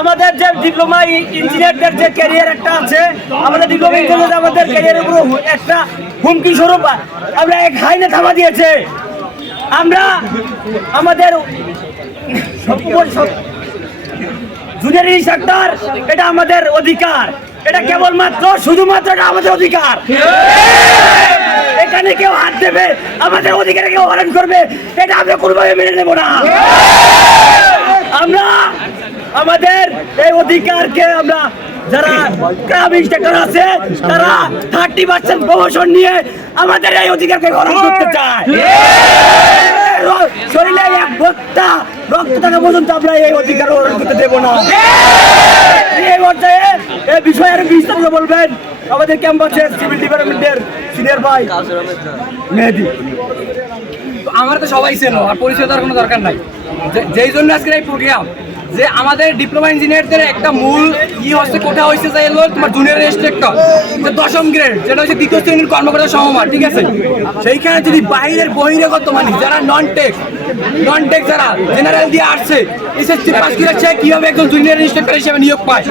আমাদের যে ডিপ্লোমা ইঞ্জিনিয়ারদের যে ক্যারিয়ার একটা আছে, আমাদের ডিপ্লোমা ইঞ্জিনিয়ার আমাদের ক্যারিয়ারের উপর একটা হুমকি স্বরূপ আমরা এক হাইনে থামা দিয়েছে। আমরা আমাদের জুনিয়র ইন্সট্রাক্টর, এটা আমাদের অধিকার, এটা কেবলমাত্র শুধুমাত্র এটা আমাদের অধিকার। এখানে কেউ হাত দেবে, আমাদের অধিকারে কেউ হরণ করবে, এটা আমরা কোনোভাবে মেনে নেব না। আমরা আমাদের এই অধিকারকে আমরা যারা ক্রাব ইন্সট্রাক্টর আছে তারা 30% প্রমোশন নিয়ে আমাদের এই অধিকারকে হরণ করতে চায়। শরীরে এক বস্তা রক্ত থাকা পর্যন্ত আমরা এই অধিকার হরণ করতে দেব না। এই পর্যায়ে এই বিষয়ে আরো বিস্তারিত বলবেন আমাদের ক্যাম্পাসের সিভিল ডিপার্টমেন্টের সিনিয়র ভাই মেহেদি। আমার তো সবাই চেনো, আর পরিচয় দেওয়ার কোনো দরকার নাই। যেই জন্য আজকের এই প্রোগ্রাম, যে আমাদের ডিপ্লোমা ইঞ্জিনিয়ারদের একটা মূল হচ্ছে কোটা হয়েছে যে এলো তোমার জুনিয়র ইন্সট্রাক্টর, যে 10ম গ্রেড, যেটা হচ্ছে 2য় শ্রেণীর কর্মকর্তা সমমান, ঠিক আছে? সেইখানে যদি বাইরের বহিরাগত মানে যারা নন টেক যারা জেনারেল দিয়ে আসছে, এসএসসি পাস করেছে, কিভাবে একজন জুনিয়র ইন্সট্রাক্টর হিসেবে নিয়োগ পায়?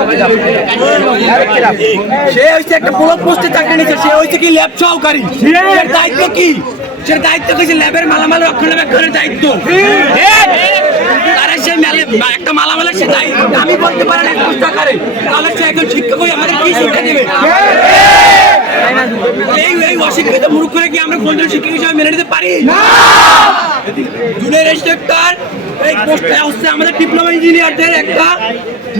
সে হচ্ছে একটা ব্লক পোস্টে চাকরি নিচ্ছে, সে হচ্ছে কি ল্যাব সহকারী। এর দায়িত্ব কি? সে দায়িত্ব কি? ল্যাবের মালামাল রক্ষণাবেক্ষণের দায়িত্ব। তারা সেই একটা মালামালের সে দায়িত্ব আমি বলতে পারেন 1 কোটি টাকারে, তাহলে সে একজন শিক্ষক হয়ে আমাদের কি শিক্ষা দেবে? এই অশিক্ষিত মূর্খ করে কি আমরা কোনজন শিক্ষক হিসেবে মেনে নিতে পারি? জুনিয়র ইন্সট্রাক্টর এই পোস্টে হচ্ছে আমাদের ডিপ্লোমা ইঞ্জিনিয়ারদের একটা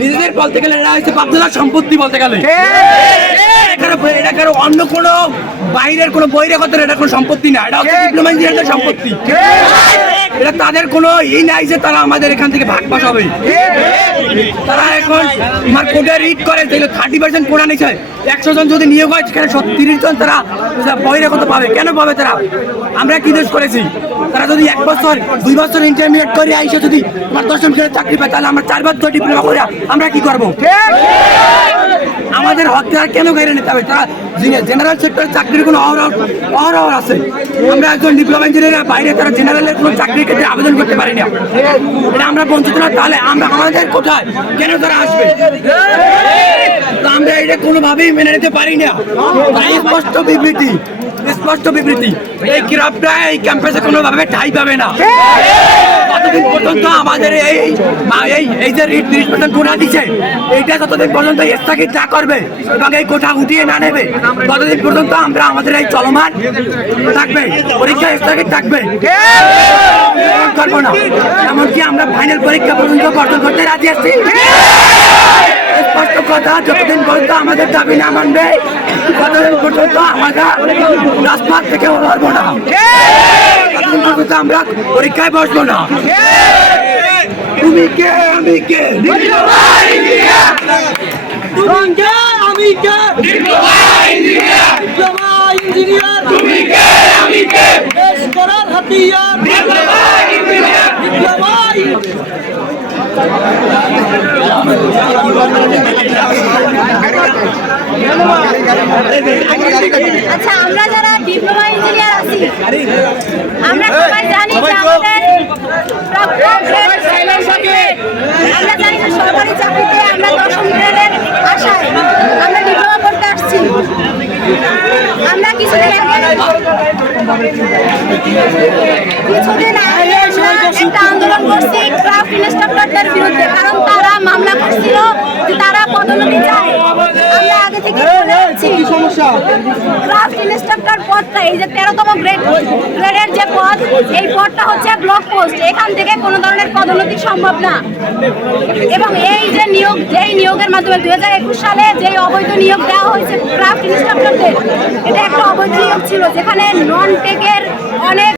নিজেদের বলতে গেলে এটা হচ্ছে বাধ্যতার সম্পত্তি বলতে গেলে। এটা অন্য কোনো বাইরের কোনো বহিরাগতের এটা কোনো সম্পত্তি না, এটা হচ্ছে ডিপ্লোমা ইঞ্জিনিয়ারদের সম্পত্তি। এটা তাদের কোনো নাই যে তারা আমাদের এখান থেকে ভাগ পাস হবে। তারা এখন আমার কোটা রিড করে 30% কোটা নিচ্ছে, 100 জন যদি নিয়োগ হয় সেখানে 30 জন তারা বহিরাগত পাবে। কেন পাবে তারা? আমরা কি দোষ করেছি? তারা যদি 1 বছর 2 বছর ইন্টারমিডিয়েট করে আইসে যদি আমার 10ম গ্রেডের চাকরি পায়, তাহলে আমরা 4 বছর ডিপ্লোমা করে আমরা কি করবো? আমাদের হক কেন কেড়ে নিতে হবে? তারা জেনারেল সেক্টরের চাকরির কোনো অহরহ আছে। আমরা একজন ডিপ্লোমা ইঞ্জিনিয়ারের বাইরে তারা জেনারেলের কোনো চাকরির ক্ষেত্রে আবেদন করতে পারি না। এটা আমরা বঞ্চিত না, তাহলে আমরা আমাদের কোথায় কেন তারা আসবে? আমরা এটা কোনোভাবেই মেনে নিতে পারি না। স্পষ্ট বিবৃতি, এই ক্রাবটা এই ক্যাম্পাসে কোনোভাবে ঠাঁই পাবে না। ততদিন পর্যন্ত আমাদের এই যে 30% কোটা দিচ্ছে, এইটা যতদিন পর্যন্ত স্থগিত না করবে এবং এই কোটা উঠিয়ে না নেবে, ততদিন পর্যন্ত আমরা আমাদের এই চলমান থাকবে, পরীক্ষা স্থগিত থাকবে, করবো না। এমনকি আমরা ফাইনাল পরীক্ষা পর্যন্ত বর্জন করতে রাজি আছি। স্পষ্ট কথা, যতদিন পর্যন্ত আমাদের দাবি না মানবে ততদিন পর্যন্ত আমরা রাজপথ থেকে লড়বো না, ততদিন পর্যন্ত আমরা পরীক্ষায় বসবো না। তুমি কে আমি কে? আমি কে? Diploma engineer. তুমি কে আমি কে? দেশ করার হাতিয়ার ডিপ্লোমা ইঞ্জিনিয়ার। আচ্ছা, আমরা যারা ডিপ্লোমা ইঞ্জিনিয়ার আছি, আমরা সবাই জানি যে আমাদের আমরা জানি যে সরকারি চাকরিতে আমরা 10ম গ্রেডের আশায় আমরা ডিপ্লোমা করতে আসছি। আমরা কিছুদিন আগে একটা আন্দোলন করছি ক্রাফট ইন্সট্রাক্টরদের বিরুদ্ধে, কারণ তারা মামলা করছিল যে তারা পদোন্নতি চায়। আমরা আগে থেকে ক্রাফট ইন্সট্রাক্টর পদটা, এই যে 13তম গ্রেডের যে পদ, এই পদটা হচ্ছে ব্লক পোস্ট, এখান থেকে কোনো ধরনের পদোন্নতি সম্ভব না। এবং এই যে নিয়োগের মাধ্যমে 2021 সালে যে অবৈধ নিয়োগ দেওয়া হয়েছে ক্রাফট ইন্সট্রাক্টরদের, এটা একটা অবৈধ নিয়োগ ছিল, যেখানে নন টেকের অনেক